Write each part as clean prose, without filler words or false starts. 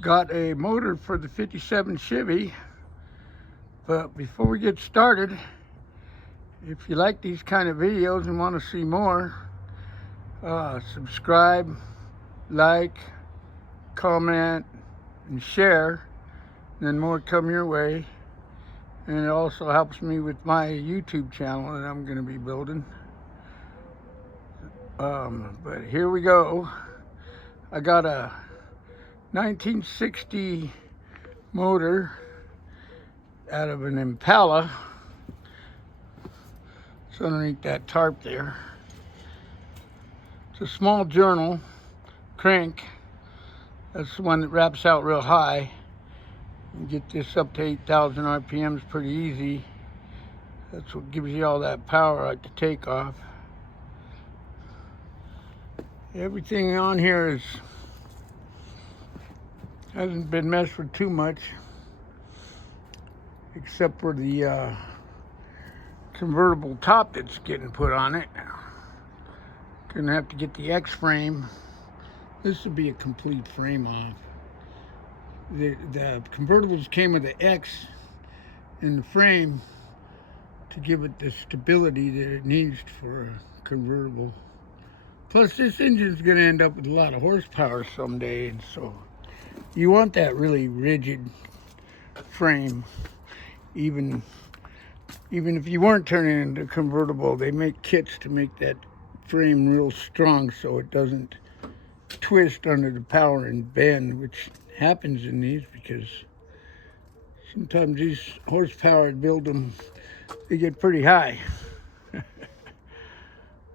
Got a motor for the 57 Chevy, but before we get started, if you like these kind of videos and want to see more, subscribe, like, comment, and share, and then more come your way. And it also helps me with my YouTube channel that I'm going to be building. But here we go. I got a 1960 motor out of an Impala. It's underneath that tarp there. It's a small journal crank. That's the one that wraps out real high. You get this up to 8,000 RPMs pretty easy. That's what gives you all that power at the takeoff. Everything on here hasn't been messed with too much, except for the convertible top that's getting put on it. Gonna have to get the X frame. This would be a complete frame off. The convertibles came with the X in the frame to give it the stability that it needs for a convertible. Plus, this engine's going to end up with a lot of horsepower someday, and so you want that really rigid frame. Even if you weren't turning it into a convertible, they make kits to make that frame real strong so it doesn't twist under the power and bend, which happens in these because sometimes these horsepower to build them, they get pretty high.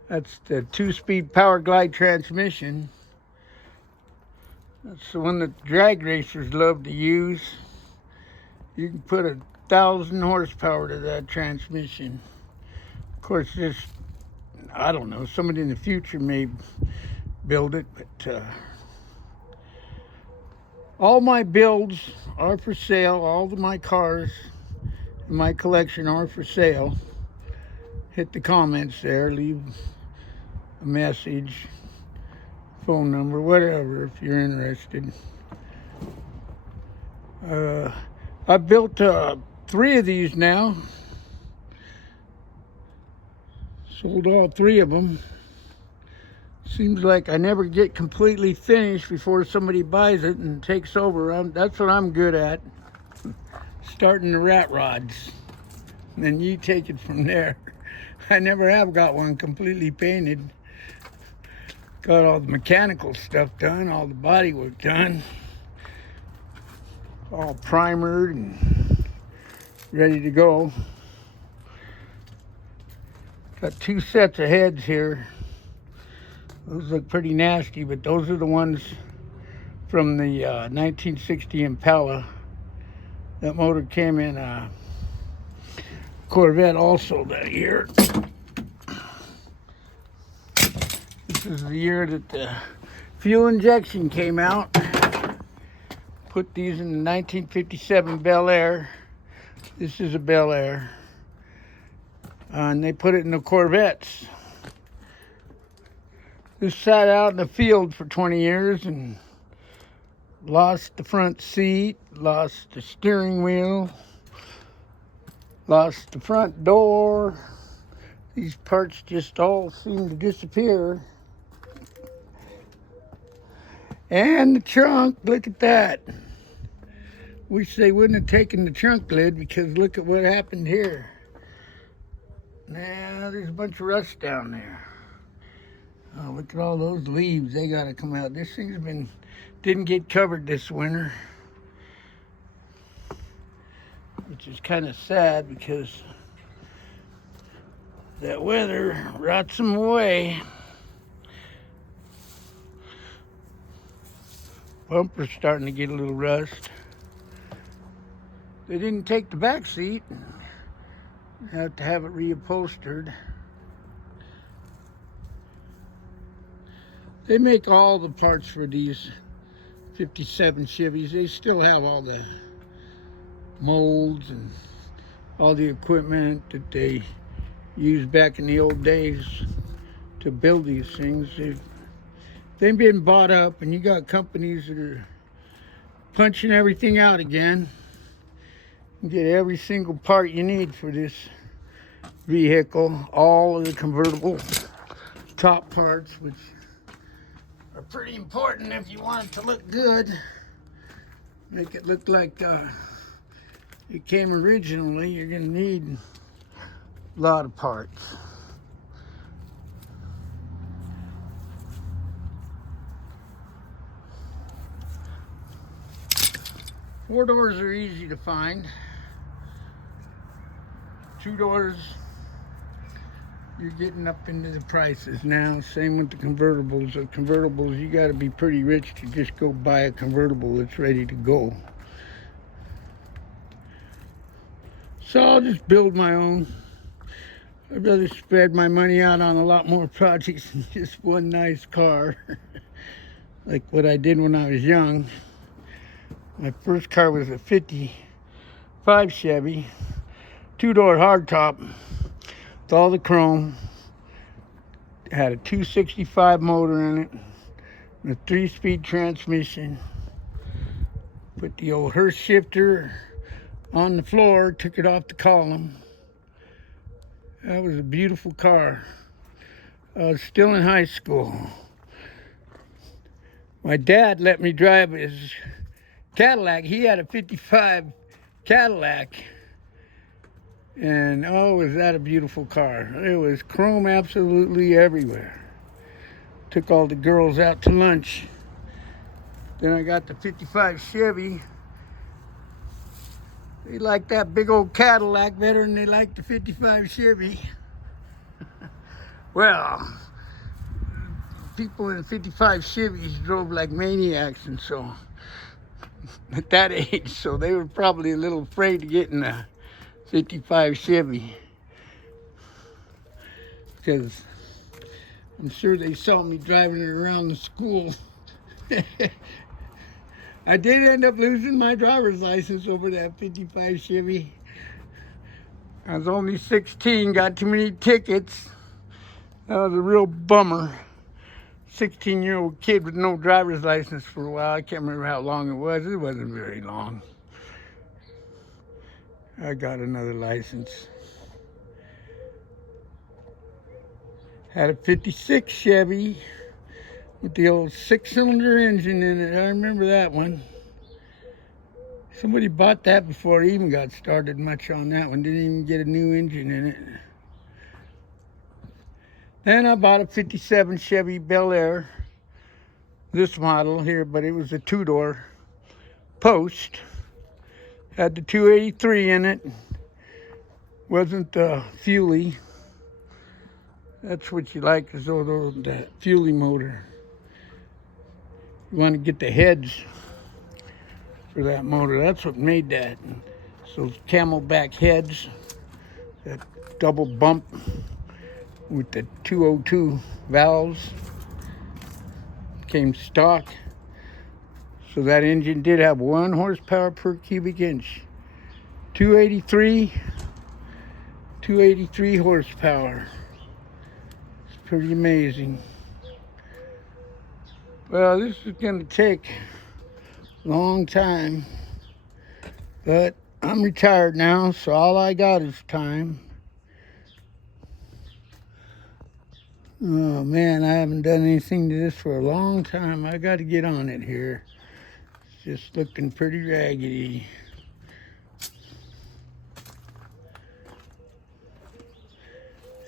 That's the 2-speed power glide transmission. That's the one that drag racers love to use. You can put 1,000 horsepower to that transmission. Of course, this, I don't know, somebody in the future may build it, but all my builds are for sale. All of my cars in my collection are for sale. Hit the comments there, leave a message, phone number, whatever, if you're interested. I built 3 of these now. Sold all 3 of them. Seems like I never get completely finished before somebody buys it and takes over. That's what I'm good at. Starting the rat rods. And then you take it from there. I never have got one completely painted. Got all the mechanical stuff done, all the body work done. All primered and ready to go. Got 2 sets of heads here. Those look pretty nasty, but those are the ones from the 1960 Impala. That motor came in a Corvette also that year. This is the year that the fuel injection came out. Put these in the 1957 Belair. This is a Belair. And they put it in the Corvettes. This sat out in the field for 20 years and lost the front seat, lost the steering wheel, lost the front door. These parts just all seem to disappear. And the trunk, look at that. Wish they wouldn't have taken the trunk lid, because look at what happened here. Now there's a bunch of rust down there. Oh, look at all those leaves. They got to come out. This thing's didn't get covered this winter, which is kind of sad because that weather rots them away. Bumper's starting to get a little rust. They didn't take the back seat. Have to have it reupholstered. They make all the parts for these 57 Chevys. They still have all the molds and all the equipment that they used back in the old days to build these things. They've been bought up, and you got companies that are punching everything out again. Get every single part you need for this vehicle. All of the convertible top parts, which are pretty important if you want it to look good. Make it look like it came originally. You're going to need a lot of parts. Four doors are easy to find. Two doors, you're getting up into the prices now. Same with the convertibles. The convertibles, you got to be pretty rich to just go buy a convertible that's ready to go. So I'll just build my own. I'd rather spread my money out on a lot more projects than just one nice car. Like what I did when I was young. My first car was a 55 Chevy, two-door hardtop with all the chrome. It had a 265 motor in it, and a 3-speed transmission. Put the old Hurst shifter on the floor, took it off the column. That was a beautiful car. I was still in high school. My dad let me drive his Cadillac. He had a 55 Cadillac. And oh, was that a beautiful car. It was chrome absolutely everywhere. Took all the girls out to lunch. Then I got the 55 Chevy. They liked that big old Cadillac better than they liked the 55 Chevy. Well, people in 55 Chevys drove like maniacs, and so at that age, so they were probably a little afraid to get in a 55 Chevy, because I'm sure they saw me driving it around the school. I did end up losing my driver's license over that 55 Chevy. I was only 16, got too many tickets. That was a real bummer. 16-year-old kid with no driver's license for a while. I can't remember how long it was. It wasn't very long. I got another license. Had a 56 Chevy with the old 6-cylinder engine in it. I remember that one. Somebody bought that before I even got started much on that one. Didn't even get a new engine in it. Then I bought a 57 Chevy Belair. This model here, but it was a two-door post. Had the 283 in it. Wasn't fuely. That's what you like, is that fuely motor. You want to get the heads for that motor. That's what made that. So camelback heads, that double bump with the 202 valves. Came stock. So that engine did have 1 horsepower per cubic inch. 283 horsepower. It's pretty amazing. Well, this is going to take a long time, but I'm retired now, so all I got is time. Oh man, I haven't done anything to this for a long time. I got to get on it here. It's just looking pretty raggedy.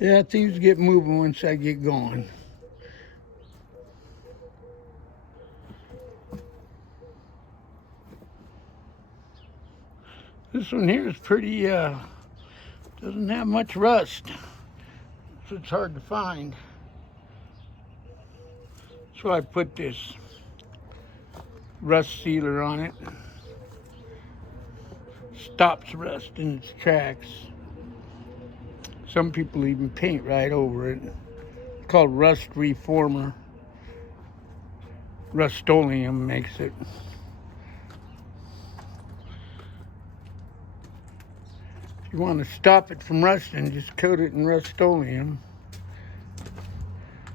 Yeah, things get moving once I get going. This one here is pretty, doesn't have much rust, so it's hard to find. So I put this rust sealer on it. Stops rust in its tracks. Some people even paint right over it. It's called rust reformer. Rust-Oleum makes it. If you want to stop it from rusting, just coat it in Rust-Oleum.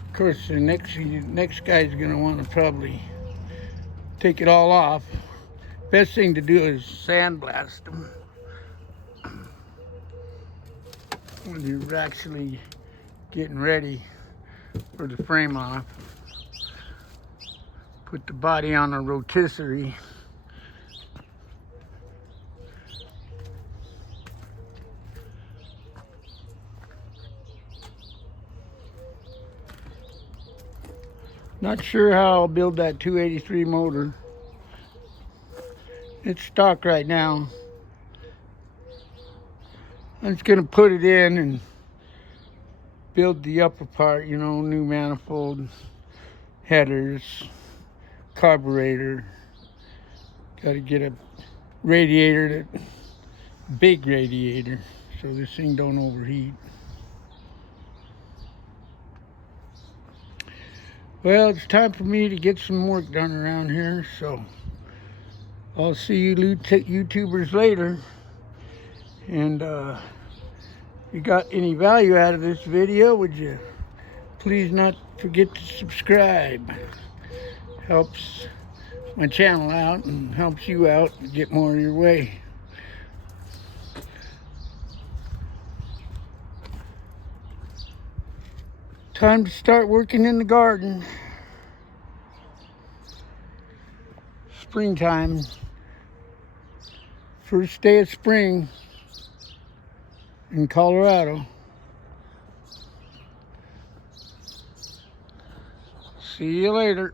Of course, the next guy's going to want to probably take it all off, Best thing to do is sandblast them when you're actually getting ready for the frame off. Put the body on a rotisserie. Not sure how I'll build that 283 motor. It's stock right now. I'm just gonna put it in and build the upper part, you know, new manifold, headers, carburetor. Got to get a radiator, big radiator, so this thing don't overheat. Well, it's time for me to get some work done around here, so I'll see you YouTubers later. And if you got any value out of this video, would you please not forget to subscribe. Helps my channel out and helps you out to get more your way. Time to start working in the garden. Springtime. First day of spring in Colorado. See you later.